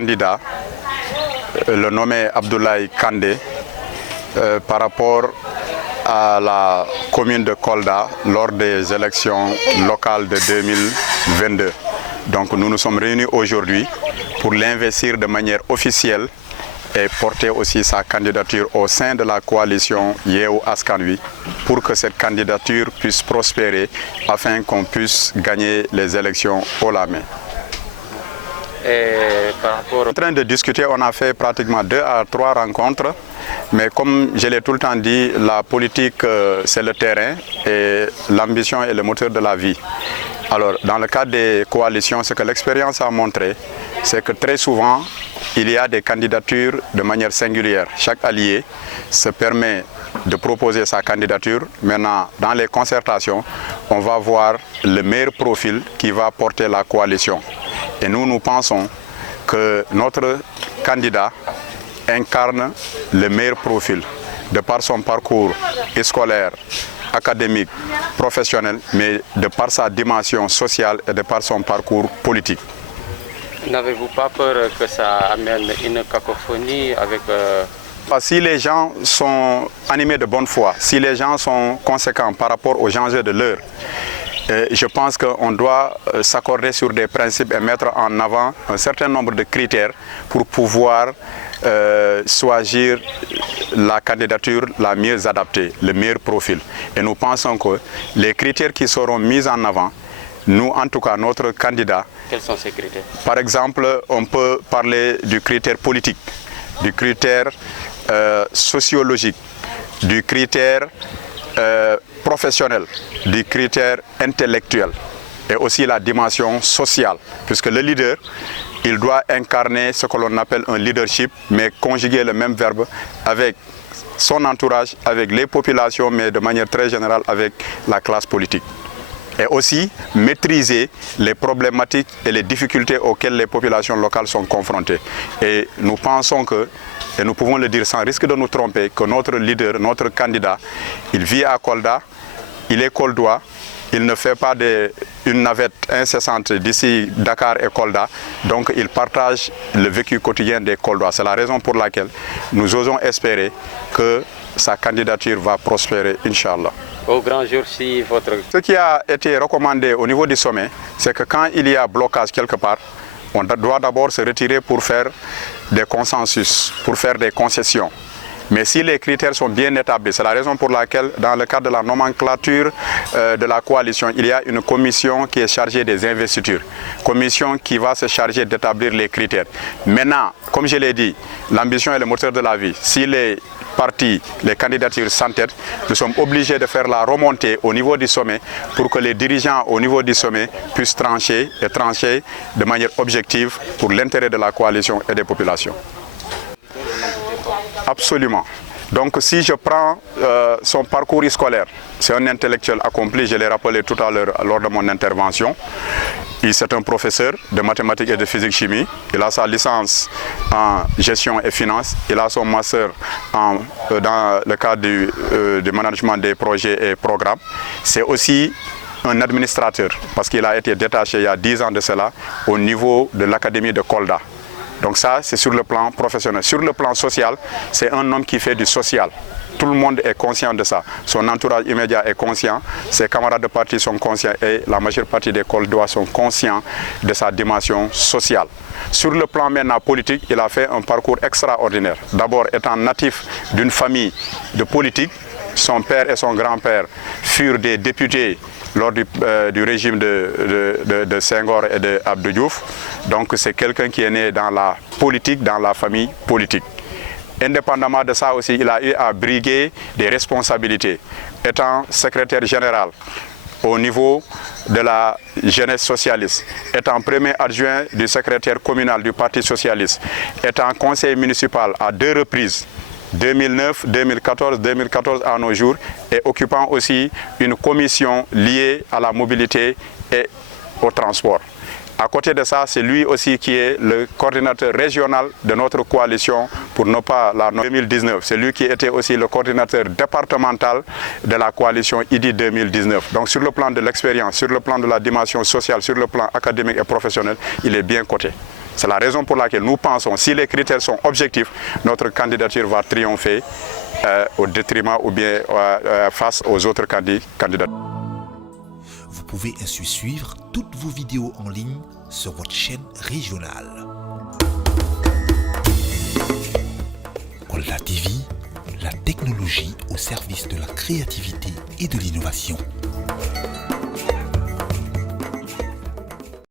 candidat, le nommé Abdoulaye Kandé, par rapport à la commune de Kolda lors des élections locales de 2022. Donc nous nous sommes réunis aujourd'hui pour l'investir de manière officielle et porter aussi sa candidature au sein de la coalition Yewwi Askan Wi pour que cette candidature puisse prospérer afin qu'on puisse gagner les élections haut la main. Et par rapport En train de discuter, on a fait pratiquement 2 à 3 rencontres, mais comme je l'ai tout le temps dit, la politique c'est le terrain et l'ambition est le moteur de la vie. Alors dans le cadre des coalitions, ce que l'expérience a montré, c'est que très souvent, il y a des candidatures de manière singulière. Chaque allié se permet de proposer sa candidature. Maintenant, dans les concertations, on va voir le meilleur profil qui va porter la coalition. Et nous pensons que notre candidat incarne le meilleur profil de par son parcours scolaire, académique, professionnel, mais de par sa dimension sociale et de par son parcours politique. N'avez-vous pas peur que ça amène une cacophonie avec... Si les gens sont animés de bonne foi, si les gens sont conséquents par rapport aux enjeux de l'heure, je pense qu'on doit s'accorder sur des principes et mettre en avant un certain nombre de critères pour pouvoir choisir la candidature la mieux adaptée, le meilleur profil. Et nous pensons que les critères qui seront mis en avant, nous, en tout cas, notre candidat... Quels sont ces critères? Par exemple, on peut parler du critère politique, du critère sociologique, du critère professionnel, du critère intellectuel et aussi la dimension sociale. Puisque le leader, il doit incarner ce que l'on appelle un leadership, mais conjuguer le même verbe avec son entourage, avec les populations, mais de manière très générale avec la classe politique. Et aussi maîtriser les problématiques et les difficultés auxquelles les populations locales sont confrontées. Et nous pensons que, et nous pouvons le dire sans risque de nous tromper, que notre leader, notre candidat, il vit à Kolda, il est koldois, il ne fait pas une navette incessante d'ici Dakar et Kolda, donc il partage le vécu quotidien des Koldois. C'est la raison pour laquelle nous osons espérer que sa candidature va prospérer, Inch'Allah. Au grand jour, si votre... Ce qui a été recommandé au niveau du sommet, c'est que quand il y a blocage quelque part, on doit d'abord se retirer pour faire des consensus, pour faire des concessions. Mais si les critères sont bien établis, c'est la raison pour laquelle, dans le cadre de la nomenclature de la coalition, il y a une commission qui est chargée des investitures, commission qui va se charger d'établir les critères. Maintenant, comme je l'ai dit, l'ambition est le moteur de la vie. Si les partis, les candidatures s'entêtent, nous sommes obligés de faire la remontée au niveau du sommet pour que les dirigeants au niveau du sommet puissent trancher de manière objective pour l'intérêt de la coalition et des populations. Absolument. Donc si je prends son parcours scolaire, c'est un intellectuel accompli, je l'ai rappelé tout à l'heure lors de mon intervention. C'est un professeur de mathématiques et de physique-chimie. Il a sa licence en gestion et finance. Il a son master dans le cadre du management des projets et programmes. C'est aussi un administrateur parce qu'il a été détaché il y a 10 ans de cela au niveau de l'académie de Kolda. Donc ça, c'est sur le plan professionnel. Sur le plan social, c'est un homme qui fait du social. Tout le monde est conscient de ça. Son entourage immédiat est conscient, ses camarades de parti sont conscients et la majeure partie des Koldois sont conscients de sa dimension sociale. Sur le plan maintenant politique, il a fait un parcours extraordinaire. D'abord, étant natif d'une famille de politiques, son père et son grand-père furent des députés lors du régime de Senghor et de Abdou Diouf. Donc c'est quelqu'un qui est né dans la politique, dans la famille politique. Indépendamment de ça aussi, il a eu à briguer des responsabilités. Étant secrétaire général au niveau de la jeunesse socialiste, étant premier adjoint du secrétaire communal du Parti socialiste, étant conseiller municipal à 2 reprises, 2009, 2014, 2014 à nos jours, et occupant aussi une commission liée à la mobilité et au transport. À côté de ça, c'est lui aussi qui est le coordinateur régional de notre coalition, pour ne pas la nommer 2019. C'est lui qui était aussi le coordinateur départemental de la coalition IDI 2019. Donc sur le plan de l'expérience, sur le plan de la dimension sociale, sur le plan académique et professionnel, il est bien coté. C'est la raison pour laquelle nous pensons, si les critères sont objectifs, notre candidature va triompher au détriment ou bien face aux autres candidats. Vous pouvez ainsi suivre toutes vos vidéos en ligne sur votre chaîne régionale. Kolda TV, la technologie au service de la créativité et de l'innovation.